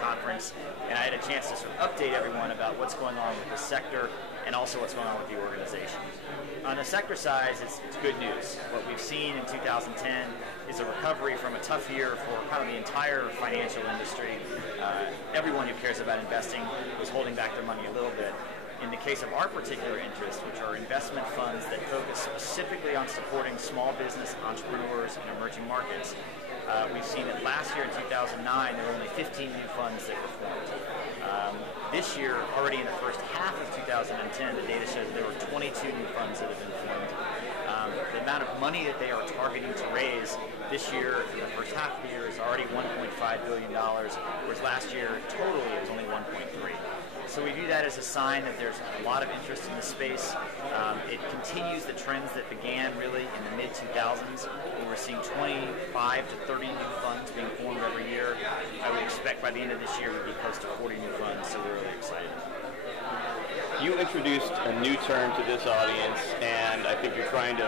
Conference, and I had a chance to sort of update everyone about what's going on with the sector and also what's going on with the organization. On the sector side, it's good news. What we've seen in 2010 is a recovery from a tough year for kind of the entire financial industry. Everyone who cares about investing was holding back their money a little bit. In the case of our particular interest, which are investment funds that focus specifically on supporting small business entrepreneurs in emerging markets, we've seen that last year in 2009, there were only 15 new funds that were formed. This year, already in the first half of 2010, the data shows there were 22 new funds that have been formed. The amount of money that they are targeting to raise this year, in the first half of the year, is already $1.5 billion, whereas last year, totally, it was only 1.3. So we view that as a sign that there's a lot of interest in the space. It continues the trends that began really in the mid-2000s. We were seeing 25 to 30 new funds being formed every year. I would expect by the end of this year we'd be close to 40 new funds, so we're really excited. You introduced a new term to this audience, and I think you're trying to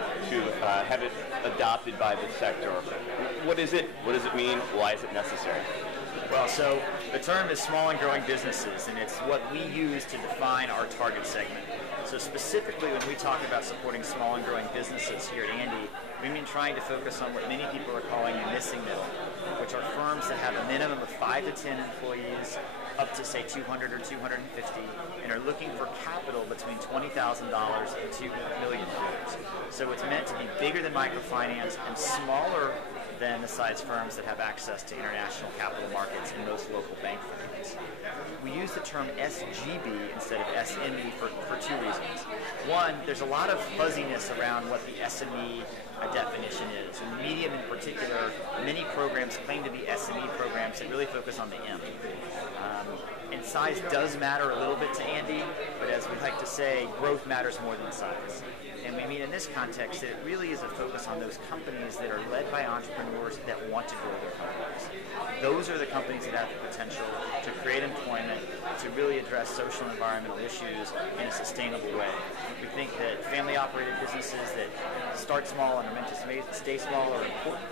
have it adopted by the sector. What is it? What does it mean? Why is it necessary? Well, so the term is small and growing businesses, and it's what we use to define our target segment. So specifically when we talk about supporting small and growing businesses here at ANDE, we mean trying to focus on what many people are calling the missing middle, which are firms that have a minimum of 5 to 10 employees, up to say 200 or 250, and are looking for capital between $20,000 and $2 million. So it's meant to be bigger than microfinance and smaller than the size firms that have access to international capital markets and most local bank finance. We use the term SGB instead of SME for two reasons. One, there's a lot of fuzziness around what the SME definition is. In the medium in particular, many programs claim to be SME programs that really focus on the M. And size does matter a little bit to ANDE, but as we like to say, growth matters more than size. And we mean in this context that it really is a focus on those companies that are led by entrepreneurs that want to grow their companies. Those are the companies that have the potential to create employment, to really address social and environmental issues in a sustainable way. We think that family-operated businesses that start small and are meant to stay small are important,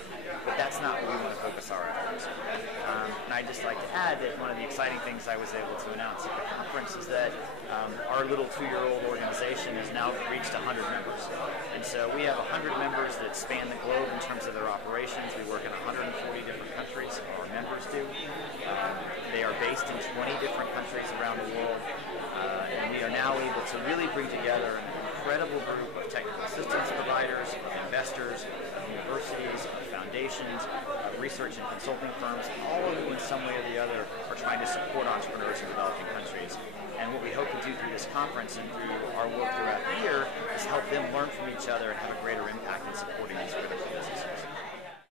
but that's not what we want to focus our efforts on. And I'd just like to add that one of the exciting things I was able to announce at the conference is that our little 2-year-old organization has now reached 100 members. And so we have 100 members that span the globe in terms of their operations. We work in 140 different countries, our members do. They are based in 20 different countries around the world. And we are now able to really bring together an incredible group of technical assistance providers, of investors, of universities, of foundations, of research and consulting firms, all of whom in some way or the other are trying to support entrepreneurs in developing countries. And what we hope to do through this conference and through our work throughout the year is help them learn from each other and have a greater impact in supporting these critical businesses.